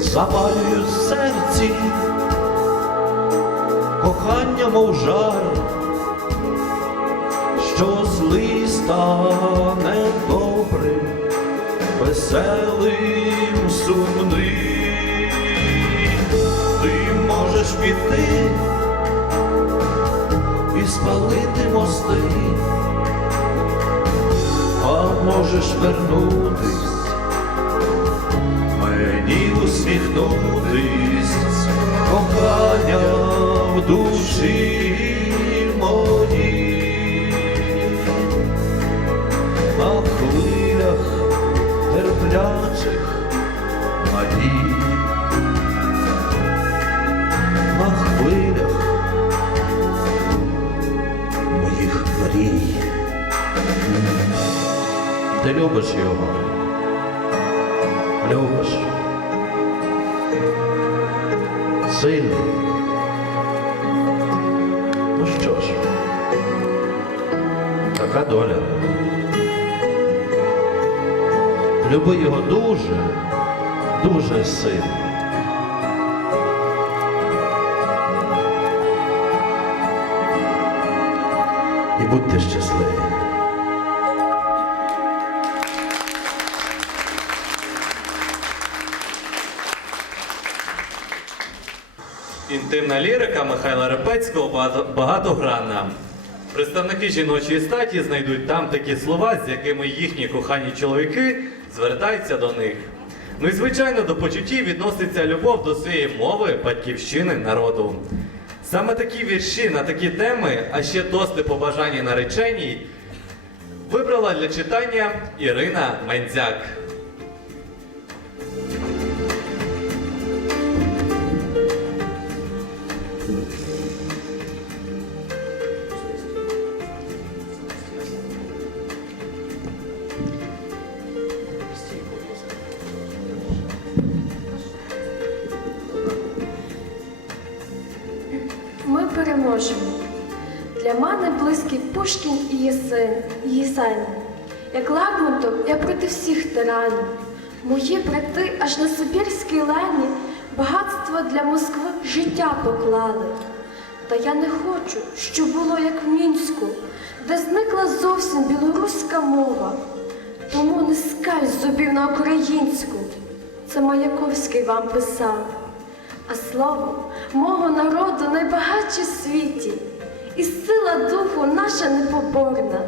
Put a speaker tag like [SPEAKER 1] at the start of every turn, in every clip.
[SPEAKER 1] запалюю серці, кохання, мов жар, що злий стане добрим, веселим, сумним. Ти можеш піти і спалити мости, а можеш вернутись, усміхнутись, кохання в душі моїй, на хвилях терплячих надій, на хвилях моїх мрій. Ти любиш його? Любиш? Сильно? Ну що ж, така доля. Люби його дуже, дуже сильно. І будьте щасливі.
[SPEAKER 2] Інтимна лірика Михайла Репецького багатогранна. Представники жіночої статі знайдуть там такі слова, з якими їхні кохані чоловіки звертаються до них. Ну і звичайно, до почуттів відноситься любов до своєї мови, батьківщини, народу. Саме такі вірші на такі теми, а ще тости побажання нареченій, вибрала для читання Ірина Мендзяк.
[SPEAKER 3] Ми переможемо. Для мене близький Пушкін і Єсен, і. Як Лермонтов, я проти всіх тиранів. Мої брати аж на Сибірській лені багатство для Москви життя поклали. Та я не хочу, щоб було як в Мінську, де зникла зовсім білоруська мова. Тому не скаль зубів на українську. Це Маяковський вам писав. А слово мого народу найбагатше в світі, і сила духу наша непоборна,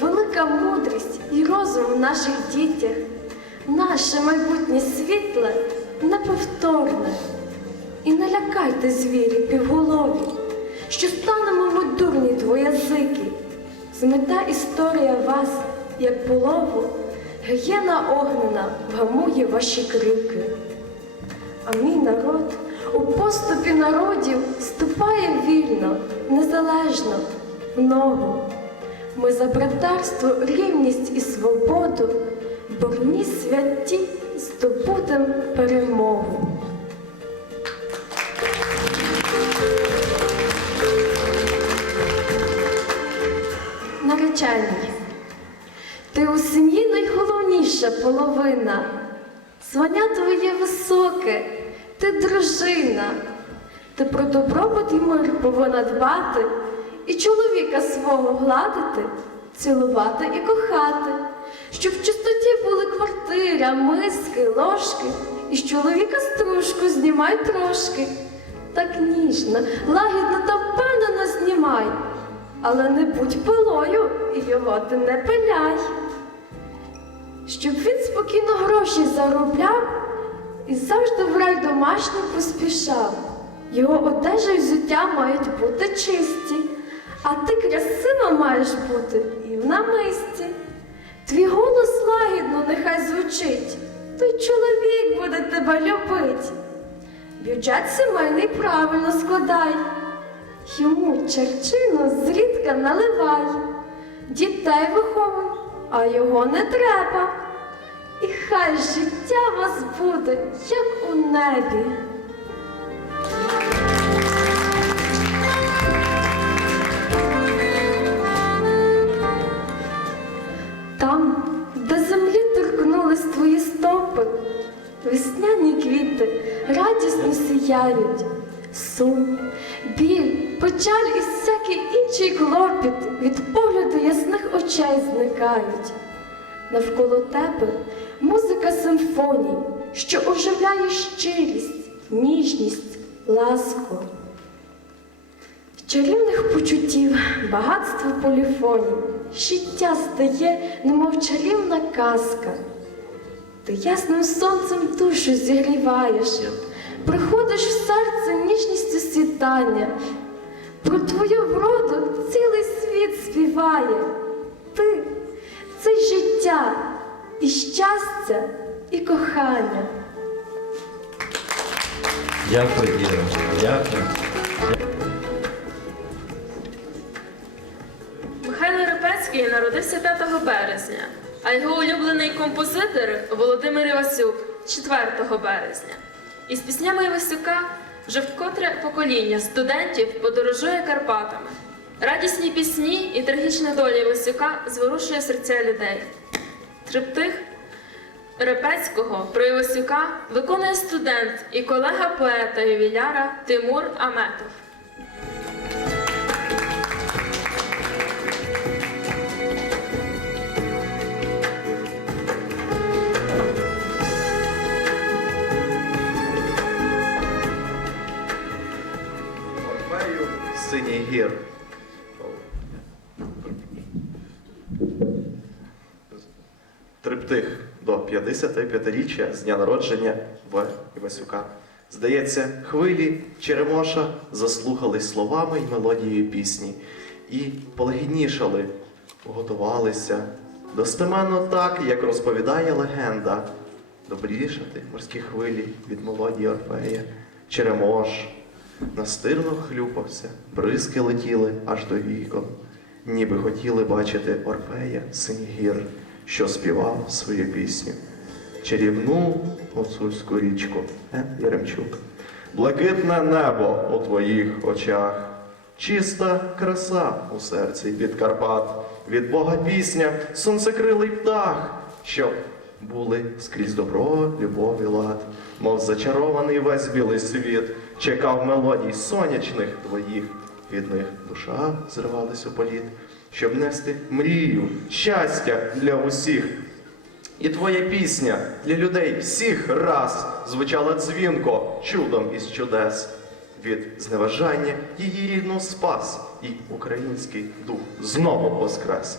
[SPEAKER 3] велика мудрість і розум в наших дітях, наше майбутнє світле неповторне. І не лякайте звірі півголові, що станемо ми дурні двоязики. Змета історія вас, як полову, гієна огнена вгамує ваші крики. А мій народ у поступі народів ступає вільно, незалежно, в ногу. Ми за братерство, рівність і свободу, борні святі здобудем перемогу. Наречені. Ти у сім'ї найголовніша половина. Звання твоє високе, ти дружина. Ти про добробут і мир повинна дбати, і чоловіка свого гладити, цілувати і кохати, щоб в чистоті були квартира, миски, ложки, і з чоловіка стружку знімай трошки. Так ніжно, лагідно та впевнено знімай, але не будь пилою, і його ти не пиляй щоб він спокійно гроші заробляв і завжди в рай домашній поспішав. Його одежа і взуття мають бути чисті, а ти красива маєш бути і в намисті. Твій голос лагідно нехай звучить, той чоловік буде тебе любить. Бюджет сімейний правильно складай, йому чарчину зрідка наливай, дітей виховуй, а його не треба. І хай життя вас буде, як у небі. Там, де землі торкнулись твої стопи, весняні квіти радісно сіяють. Сум, біль, печаль і всякий інший клопіт від погляду ясних очей зникають. Навколо тебе музика симфоній, що оживляє щирість, ніжність, ласку. Чарівних почуттів, багатство поліфонів, життя стає, немов чарівна казка. Ти ясним сонцем душу зігріваєш, приходиш в серце ніжністю світання. Про твою вроду цілий світ співає. Ти це життя, і щастя, і кохання.
[SPEAKER 1] Дякую, Іра. Дякую.
[SPEAKER 4] Михайло Репецький народився 5 березня, а його улюблений композитор Володимир Івасюк 4 березня. Із піснями Івасюка вже вкотре покоління студентів подорожує Карпатами. Радісні пісні і трагічна доля Васюка зворушує серця людей. Триптих Репецького про Івасюка виконує студент і колега поета ювіляра Тимур Аметов.
[SPEAKER 5] Гір. Триптих до 55-річчя з дня народження В. Івасюка. Здається, хвилі Черемоша заслухались словами й мелодією пісні і полегіднішали, готувалися. Достеменно так, як розповідає легенда, добрішати морські хвилі від мелодії Орфея. Черемош настирно хлюпався, бризки летіли аж до вікон, ніби хотіли бачити Орфея синігір, що співав свою пісню. Чарівну гуцульську річку, Н. Яремчук. Блакитне небо у твоїх очах, чиста краса у серці від Карпат, від Бога пісня, сонцекрилий птах, щоб були скрізь добро, любов і лад, мов зачарований весь білий світ, чекав мелодій сонячних твоїх, від них душа зривалась у політ, щоб нести мрію, щастя для усіх. І твоя пісня для людей всіх раз звучала дзвінко чудом із чудес. Від зневажання її рідну спас, і український дух знову воскрес.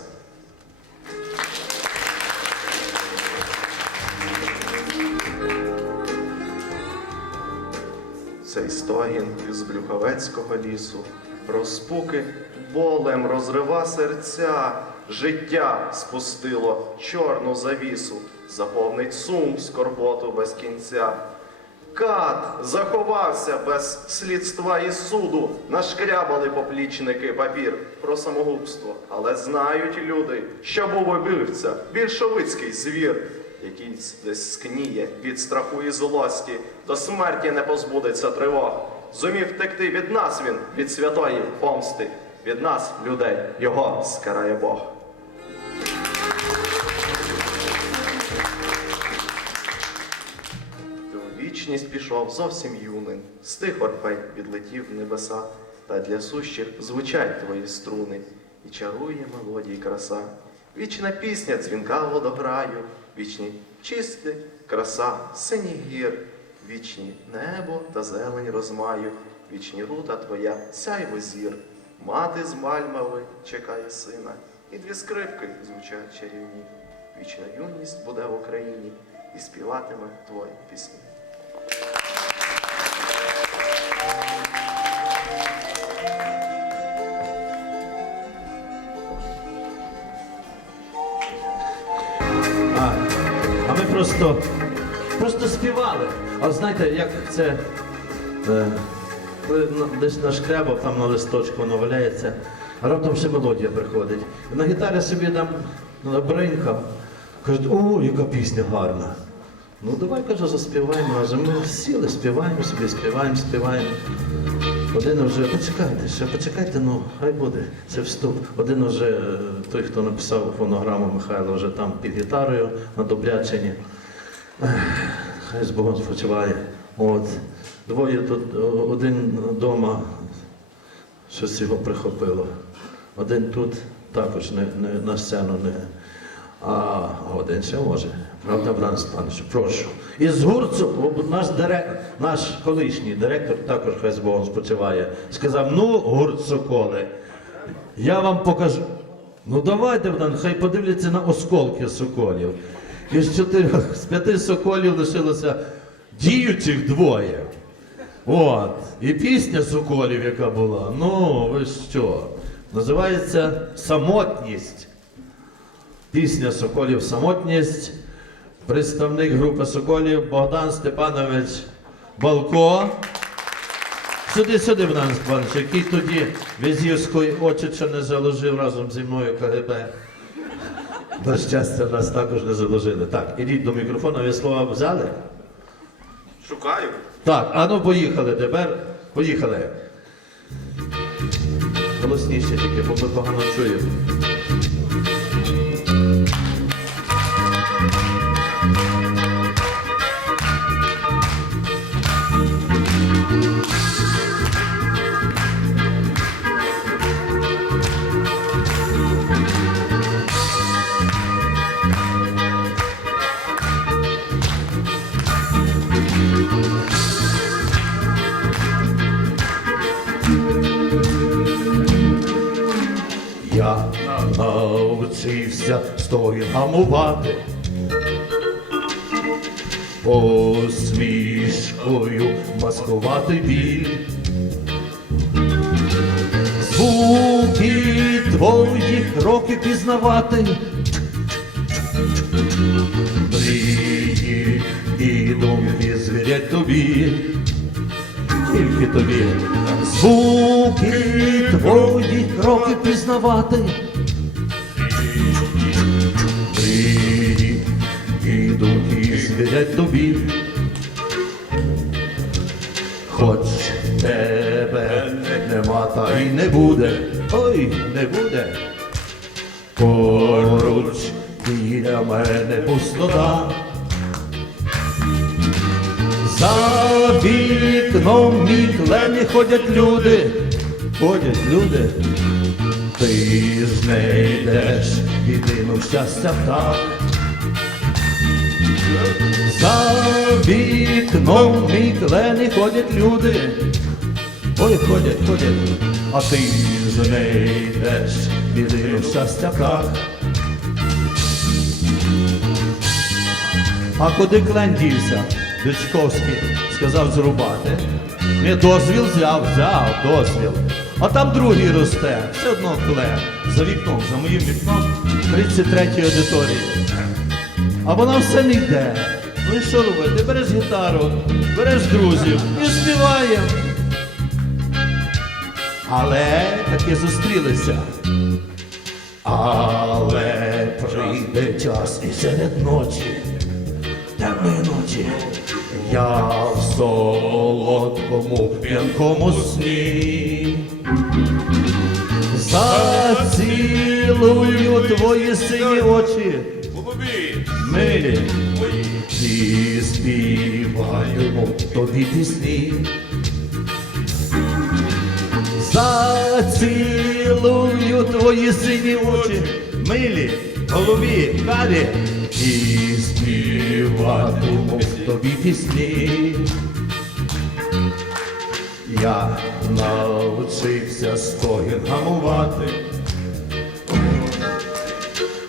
[SPEAKER 5] Цей стогін із Блюховецького лісу, розпуки болем розрива серця, життя спустило чорну завісу, заповнить сум скорботу без кінця. Кат заховався без слідства і суду, нашкрябали поплічники папір про самогубство. Але знають люди, що був убивця, більшовицький звір, який десь скніє від страху і злості, до смерті не позбудеться тривог. Зумів втекти від нас він, від святої помсти, від нас, людей, його скарає Бог. У вічність пішов зовсім юним, з тих орфей відлетів в небеса, та для сущих звучать твої струни, і чарує мелодій краса. Вічна пісня дзвінка водограю, вічні чисти, краса, синій гір, вічні небо та зелень розмаю, вічні рута твоя, сяйво зір. Мати з мальмави чекає сина, і дві скрипки звучать чарівні. Вічна юність буде в Україні і співатиме твої пісні.
[SPEAKER 1] Просто, просто співали. А знаєте, як це е, коли на- десь там на листочку воно валяється, а раптом ще мелодія приходить. На гітарі собі там бринкав. Кажуть, о, яка пісня гарна. Ну давай, каже, заспіваємо разом. Ми сіли, співаємо собі, співаємо, співаємо. Один вже, почекайте, ще почекайте, ну хай буде. Це вступ. Один вже е, той, хто написав фонограму Михайло, вже там під гітарою на Добрячині. Хай з Богом спочиває. От. Двоє тут, один вдома, щось його прихопило. Один тут також не, не, на сцену не. А один ще може. Правда, Богдан Степанович, прошу. І з гурцу, наш, директор, наш колишній директор, також хай з Богом спочиває, сказав: ну, гурт Соколи, я вам покажу. Ну давайте, Богдан, хай подивляться на осколки соколів. Із чотирьох, з п'яти соколів лишилося діючих двоє. От. І пісня соколів, яка була. Ну, ви що? Називається Самотність. Пісня Соколів Самотність. Представник групи Соколів Богдан Степанович Балко. Сюди, сюди, Богдан Степанович, який тоді Візівської очича не заложив разом зі мною КГБ. На щастя, нас також не заложили. Так, ідіть до мікрофона, ви слова взяли?
[SPEAKER 5] Шукаю.
[SPEAKER 1] Так, а ну поїхали тепер. Поїхали. Голосніше тільки, бо ми погано чуємо. Стої гамувати. Посмішкою маскувати біль. Звуки твоїх років пізнавати. Мрії і думки звірять тобі тільки тобі звуки твої кроки пізнавати. Звірять тобі. Хоч тебе нема та й не буде, ой, не буде. Поруч біля мене пустота. За вікном мій клені ходять люди, ходять люди. Ти знайдеш єдину щастя так. Вікном мій клені ходять люди. Ой, ходять, ходять, а ти знайдеш єдину щастя так. А куди клен дівся? Дичковський сказав зрубати. Не дозвіл взяв, взяв дозвіл. А там другий росте, все одно клен. За вікном, за моїм вікном, 33-й аудиторії. А вона все не йде. Ну і що робити? Береш гітару, береш друзів і співаємо. Але таки зустрілися. Але прийде час і серед ночі, темної ночі, я в солодкому п'янкому сні. Зацілую твої сині очі, милі, і співаємо тобі пісні. Зацілую твої сині очі, милі, голубі, карі, і співатиму тобі пісні. Я навчився стогін гамувати,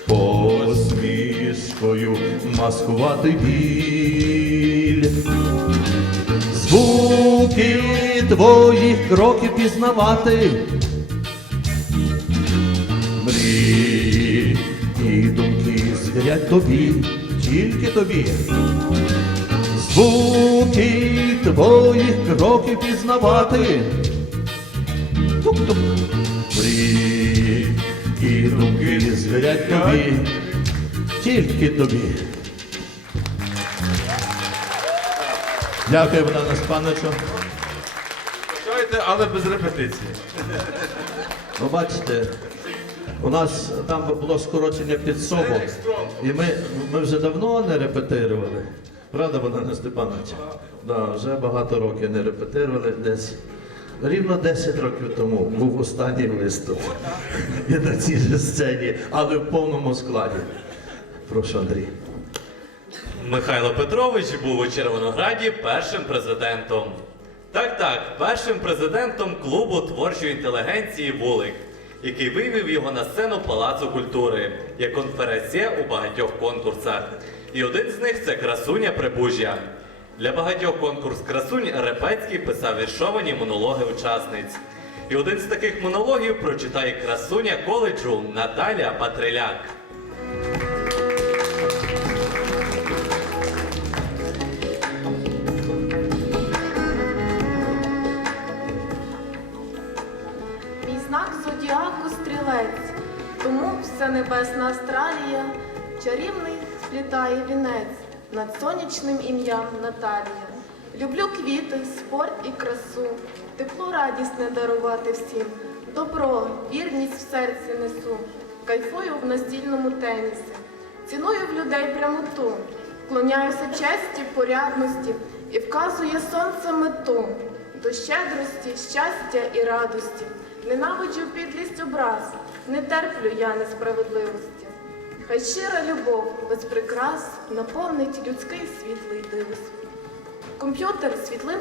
[SPEAKER 1] посмішкою маскувати біль. Звуки твоїх кроків пізнавати. Мрії і думки звірять тобі, тільки тобі. Звуки твоїх кроків пізнавати. Тук-тук. Мрії і думки звірять тобі, тільки тобі. Дякую, Богдане Степановичу.
[SPEAKER 2] Чуєте, але без репетиції.
[SPEAKER 1] Ви бачите, у нас там було скорочення під собою, і ми, ми вже давно не репетирували. Правда, Богдане Степанович? Да, вже багато років не репетирували десь. Рівно 10 років тому був останній виступ. І на цій же сцені, але в повному складі. Прошу, Андрій.
[SPEAKER 2] Михайло Петрович був у Червонограді першим президентом. Так, так, першим президентом клубу творчої інтелігенції Вулик, який вивів його на сцену Палацу культури як конференція у багатьох конкурсах. І один з них це красуня Прибужжя. Для багатьох конкурс красунь Репецький писав віршовані монологи учасниць. І один з таких монологів прочитає красуня коледжу Наталя Патриляк.
[SPEAKER 6] Вся небесна Австралія. Чарівний сплітає вінець над сонячним ім'ям Наталія. Люблю квіти, спорт і красу, тепло радісне дарувати всім. Добро, вірність в серці несу, кайфую в настільному тенісі, ціную в людей прямоту, вклоняюся честі, порядності і вказує сонце мету. До щедрості, щастя і радості. Ненавиджу підлість образ, не терплю я несправедливості. Хай щира любов без прикрас наповнить людський світлий дивис. Комп'ютер світлин